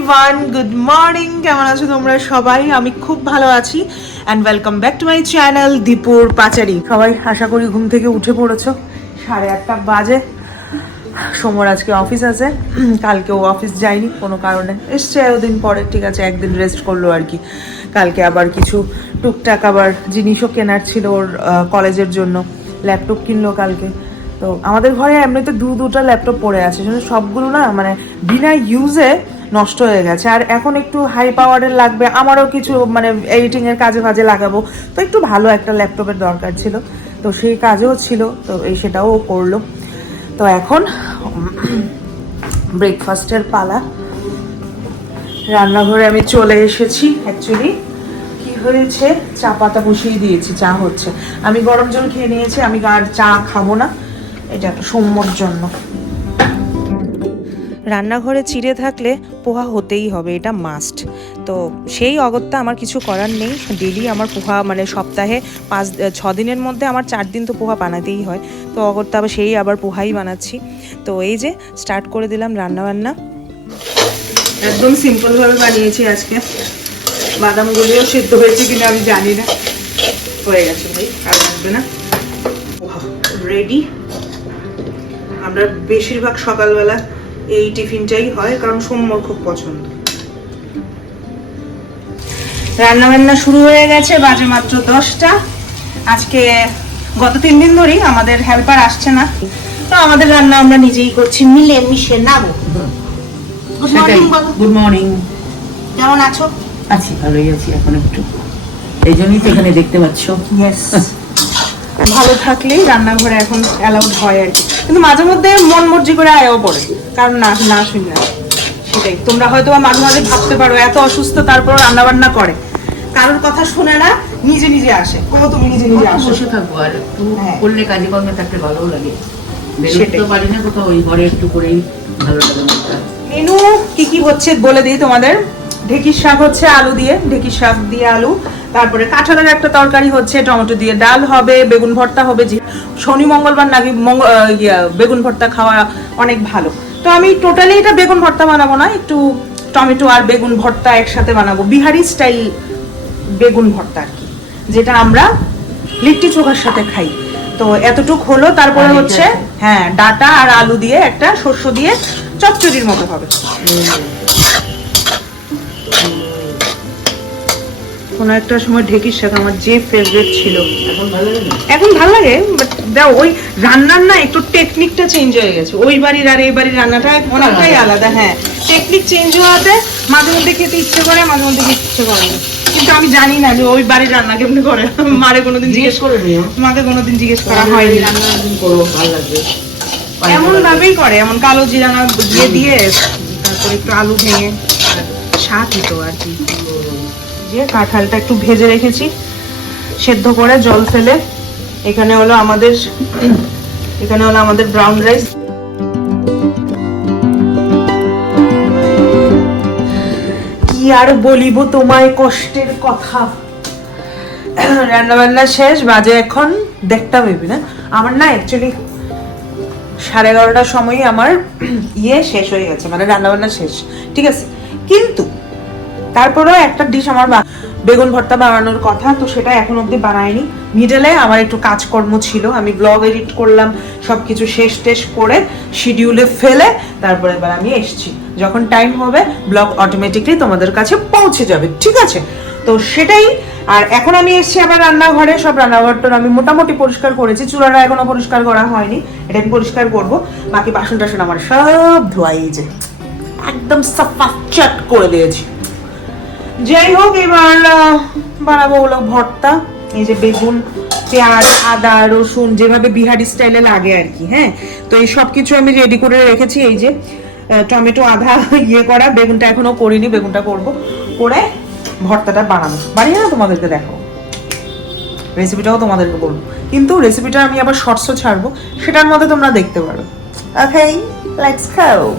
Everyone, good morning. কেমন আছো তোমরা সবাই? আমি খুব ভালো আছি and welcome back to my channel দীপুর পাচারি। সবাই আশা করি ঘুম থেকে উঠে পড়েছো। 8:30 বাজে। সোমবার আজকে অফিস আছে, কালকেও অফিস যায়নি কোনো কারণে, এসছে ওদিন পরে, ঠিক আছে, একদিন রেস্ট করলো আর কি। কালকে আবার কিছু টুকটাক আবার জিনিসও কেনার ছিল ওর কলেজের জন্য, ল্যাপটপ কিনলো কালকে। তো আমাদের ঘরে এমনিতে দুটা ল্যাপটপ পড়ে আছে, সবগুলো না মানে বিনা ইউজে নষ্ট হয়ে গেছে। আর এখন একটু হাই পাওয়ারের লাগবে, আমারও কিছু মানে এডিটিংয়ের কাজে ফাজে লাগাবো, তো একটু ভালো একটা ল্যাপটপের দরকার ছিল, তো সেই কাজেও ছিল, তো সেটাও ও করলো। তো এখন ব্রেকফাস্টের পালা। রান্নাঘরে আমি চলে এসেছি। অ্যাকচুয়ালি কি হয়েছে, চা পাতা বসিয়ে দিয়েছি, চা হচ্ছে। আমি গরম জল খেয়ে নিয়েছি, আমি আর চা খাবো না, এটা সৌম্যর জন্য। রান্নাঘরে চিড়ে থাকলে পোহা হতেই হবে, এটা মাস্ট। তো সেই অগত্যা আমার কিছু করার নেই, ডেলি আমার পোহা মানে সপ্তাহে 5-6 দিনের মধ্যে আমার 4 দিন তো পোহা বানাতেই হয়। তো অগত্যা আবার সেই আবার পোহাই বানাচ্ছি। তো এই যে স্টার্ট করে দিলাম রান্নাবান্না। একদম সিম্পলভাবে বানিয়েছি আজকে। বাদামগুলিও সিদ্ধ হয়েছে কিনা আমি জানি না, হয়ে গেছে ভাই, আর লাগবে না। রেডি। আমরা বেশিরভাগ সকালবেলা এই টিফিনটাই হয়, কারণ সৌম্যর খুব পছন্দ। রান্না বান্না শুরু হয়ে গেছে, বাজে মাত্র 10টা। আজকে গত 3 দিন ধরেই আমাদের হেল্পার আসছে না, তো আমাদের রান্না আমরা নিজেই করছি, মিলে মিশে নাবো। Good morning. Good morning. কেমন আছো? আছি, ভালোই আছি এখন একটু, এই জন্যই তো এখানে দেখতে পাচ্ছ। ইয়েস, ভালো থাকলেই রান্নাঘরে এখন অ্যালাউড হয় আর কি, কিন্তু মাঝে মধ্যে মন মর্জি করে আয়ও পড়ে, কারণ না শুনি না। সেটাই, তোমরা হয়তো মাঝে মাঝে ভাবতে পারো এত অসুস্থ তারপর রান্না বান্না করে, কারোর কথা শুনে না, নিজে নিজে আসে। তুমি নিজে নিজে আসো, বসে থাকবো আর একটু করলে কাজে কর্মে থাকতে ভালো লাগে। বেরোতে পারি না কোথাও, ওই ঘরে একটু করেই ভালো লাগে। মেনু কি কি হচ্ছে বলে দিই তোমাদের। ঢেঁকির শাক হচ্ছে আলু দিয়ে, ঢেঁকির শাক দিয়ে আলু। তারপরে কাঁঠালের একটা তরকারি হচ্ছে, টমেটো দিয়ে ডাল হবে, বেগুন ভর্তা হবে। শনি মঙ্গলবার নাকি বেগুন ভর্তা খাওয়া অনেক ভালো, তো আমি টোটালি এটা বেগুন ভর্তা বানাবো না, একটু টমেটো আর বেগুন ভর্তা একসাথে বানাবো, বিহারি স্টাইল বেগুন ভর্তা আর কি, যেটা আমরা লিট্টি চোখার সাথে খাই। তো এতটুক হলো। তারপরে হচ্ছে হ্যাঁ, ডাটা আর আলু দিয়ে একটা শস্য দিয়ে চচ্চড়ির মতো হবে। কোনো একটা সময় ঢেঁকির শাক আমার যে ফেভারিট ছিল, এখন ভালো লাগে, বাট দাও ওই রান্নার না একটু টেকনিকটা চেঞ্জ হয়ে গেছে, ওই বাড়ির আর এই বাড়ির রান্নাটা অনেকটাই আলাদা। হ্যাঁ, টেকনিক চেঞ্জ হওয়াতে মাঝে মধ্যে খেতে ইচ্ছে করে, মাঝে মধ্যে খেতে ইচ্ছে করে না। কিন্তু আমি জানি না যে ওই বাড়ির রান্না কেমনি করে, মারে কোনোদিন জিজ্ঞেস করে নিও, মাকে কোনোদিন জিজ্ঞেস করা হয়নি। রান্না একদিন করো, ভালো লাগবে। এমন ভাবেই করে, এমন কালো জিরা দিয়ে তারপরে একটু আলু ভেঙে, শাকই তো আর কি। যে কাঁঠালটা একটু ভেজে রেখেছি সেদ্ধ করে জল ফেলে। এখানে হলো আমাদের ব্রাউন রাইস। কি আর বলিব তোমায় কষ্টের কথা। রান্না বান্না শেষ, বাজে এখন 1:30 মেবি না। আমার না অ্যাকচুয়ালি 11:30টার সময়ই আমার শেষ হয়ে গেছে, মানে রান্নাবান্না শেষ, ঠিক আছে। কিন্তু তারপরেও একটা ডিশ আমার বেগুন ভর্তা বানানোর কথা, তো সেটা এখন অবধি বানাইনি। মিডলে আমার একটু কাজকর্ম ছিল, আমি ব্লগ এডিট করলাম, সবকিছু শেষ টেস করে শিডিউলে ফেলে তারপরে এবার আমি এসছি। যখন টাইম হবে ব্লগ অটোমেটিকলি তোমাদের কাছে পৌঁছে যাবে, ঠিক আছে। তো সেটাই। আর এখন আমি এসেছি আবার রান্নাঘরে, সব রান্নাঘরটা আমি মোটামুটি পরিষ্কার করেছি, চুলাটা এখনো পরিষ্কার করা হয়নি, এটা আমি পরিষ্কার করবো। বাকি বাসন টাসন আমার সব ধোয়াই, যে একদম সাফা চাট করে দিয়েছি। যাই হোক, এবার বানাবো হলো ভর্তা। এই যে বেগুন, পেঁয়াজ, আদা, রসুন, যেভাবে বিহারি স্টাইলে লাগে আর কি। হ্যাঁ, তো এই সব কিছু আমি রেডি করে রেখেছি। এই যে টমেটো আধা করা, বেগুনটা এখনো করিনি, বেগুনটা করবো, করে ভর্তাটা বানিয়ে না তোমাদেরকে দেখাবো, রেসিপিটাও তোমাদেরকে বলবো, কিন্তু রেসিপিটা আমি আবার শর্টসও ছাড়বো, সেটার মধ্যে তোমরা দেখতে পারো। ওকে, লেটস গো।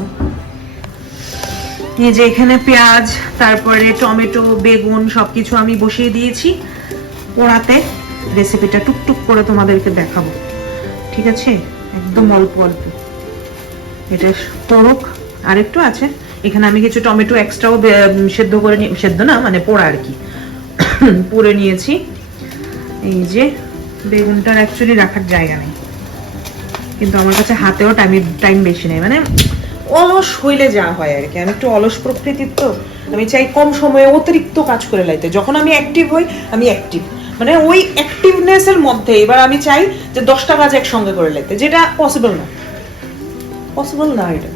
এই যে এখানে পেঁয়াজ, তারপরে টমেটো, বেগুন সবকিছু আমি বসিয়ে দিয়েছি পোড়াতে। রেসিপিটা টুকটুক করে তোমাদেরকে দেখাবো, ঠিক আছে, একদম অল্প অল্প। এটা তরক আরেকটু আছে, এখানে আমি কিছু টমেটো এক্সট্রাও সেদ্ধ করে সেদ্ধ না মানে পোড়া আর কি পুড়ে নিয়েছি। এই যে বেগুনটার অ্যাকচুয়ালি রাখার জায়গা নেই, কিন্তু আমার কাছে হাতেও টাইম বেশি নেই, মানে অলস হইলে যা হয় আর কি। আমি একটু অলস প্রকৃতির, তো আমি চাই কম সময়ে অতিরিক্ত কাজ করে লাইতে। যখন আমি অ্যাক্টিভ হই আমি অ্যাক্টিভ, মানে ওই অ্যাক্টিভনেসের মধ্যে এবার আমি চাই যে 10টা কাজ একসঙ্গে করে লাইতে, যেটা পসিবল না, এটা।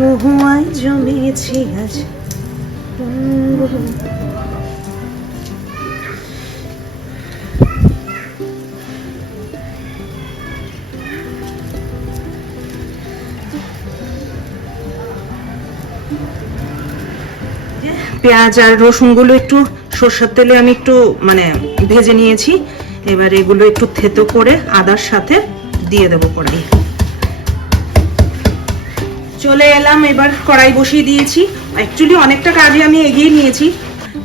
মহুয়ায় জমেছি আজ। পেঁয়াজ আর রসুনগুলো একটু সরষের তেলে আমি একটু মানে ভেজে নিয়েছি। এবার এগুলো একটু থেতো করে আদার সাথে দিয়ে দেবো কড়াই। চলে এলাম, এবার কড়াই বসিয়ে দিয়েছি। অ্যাকচুয়ালি অনেকটা কাজে আমি এগিয়ে নিয়েছি,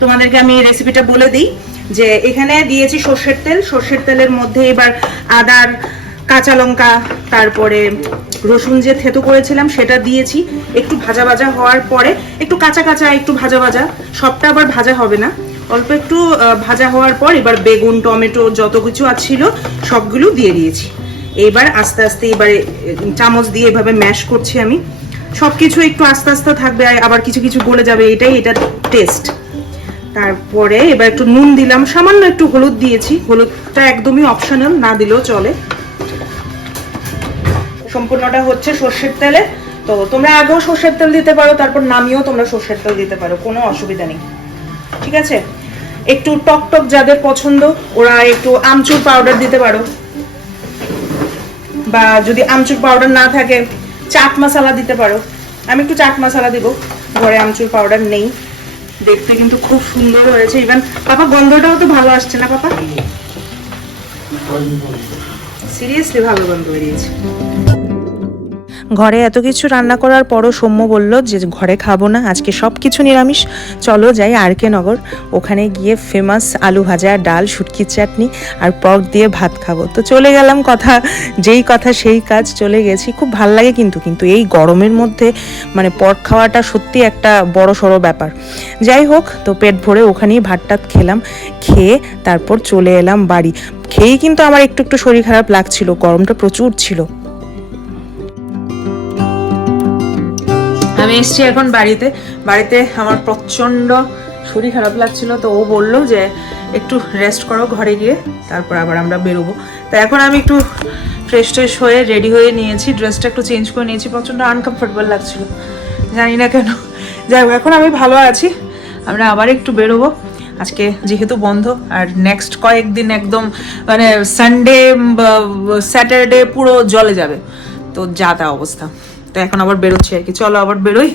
তোমাদেরকে আমি রেসিপিটা বলে দিই। যে এখানে দিয়েছি সর্ষের তেল, সর্ষের তেলের মধ্যে এবার আদার, কাঁচা লঙ্কা, তারপরে রসুন যে থেতো করেছিলাম সেটা দিয়েছি। একটু ভাজা ভাজা হওয়ার পরে, একটু কাঁচা কাঁচা একটু ভাজা ভাজা, সবটা আবার ভাজা হবে না, অল্প একটু ভাজা হওয়ার পর এবার বেগুন টমেটো যত কিছু ছিল সবগুলো দিয়ে দিয়েছি। এবার আস্তে আস্তে এবারে চামচ দিয়ে এভাবে ম্যাশ করছি আমি। সবকিছু একটু আস্তে আস্তে থাকবে, আবার কিছু কিছু গলে যাবে, এটা টেস্ট। তারপরে এবার একটু নুন দিলাম, সামান্য একটু হলুদ দিয়েছি, হলুদটা একদমই অপশনাল, না দিলেও চলে। সম্পূর্ণটা হচ্ছে সর্ষের তেলে, তো তোমরা আগেও সর্ষের তেল দিতে পারো, তারপর নামিয়েও তোমরা সর্ষের তেল দিতে পারো, কোনো অসুবিধা নেই, ঠিক আছে। একটু টক টক যাদের পছন্দ ওরা একটু আমচুর পাউডার দিতে পারো, বা যদি আমচুর পাউডার না থাকে চাট মশলা দিতে পারো। আমি একটু চাট মশলা দিব, ঘরে আমচুর পাউডার নেই। দেখতে কিন্তু খুব সুন্দর হয়েছে। ইভেন পাপা গন্ধটাও তো ভালো আসছে না পাপা? সিরিয়াসলি ভালো গন্ধ বেরিয়েছে। ঘরে এত কিছু রান্না করার পরও সৌম্য বলল যে ঘরে খাবো না, আজকে সব কিছু নিরামিষ, চলো যাই আর.কে. নগর, ওখানে গিয়ে ফেমাস আলু ভাজা, ডাল, শুটকির চাটনি আর পর্ক দিয়ে ভাত খাবো। তো চলে গেলাম, যেই কথা সেই কাজ, চলে গেছি। খুব ভাল লাগে কিন্তু এই গরমের মধ্যে মানে পর্ক খাওয়াটা সত্যি একটা বড় সড়ো ব্যাপার। যাই হোক, তো পেট ভরে ওখানেই ভাতটাত খেলাম, খেয়ে তারপর চলে এলাম বাড়ি। খেয়েই কিন্তু আমার একটু একটু শরীর খারাপ লাগছিল, গরমটা প্রচুর ছিল। আমি এসছি এখন বাড়িতে আমার প্রচন্ড শরীর খারাপ লাগছিল, তো ও বললো যে একটু রেস্ট করো ঘরে গিয়ে, তারপর আবার আমরা বেরোবো। তো এখন আমি একটু ফ্রেশ হয়ে রেডি হয়ে নিয়েছি, ড্রেসটা একটু চেঞ্জ করে নিয়েছি, প্রচন্ড আনকমফোর্টেবল লাগছিল, জানি না কেন। যাই হোক, এখন আমি ভালো আছি, আমরা আবার একটু বেরোবো আজকে যেহেতু বন্ধ। আর নেক্সট কয়েকদিন একদম মানে সানডে স্যাটারডে পুরো জলে যাবে, তো যা তা অবস্থা। তো এখন আবার বেরোচ্ছি আর কি, চলো আবার বেরোই।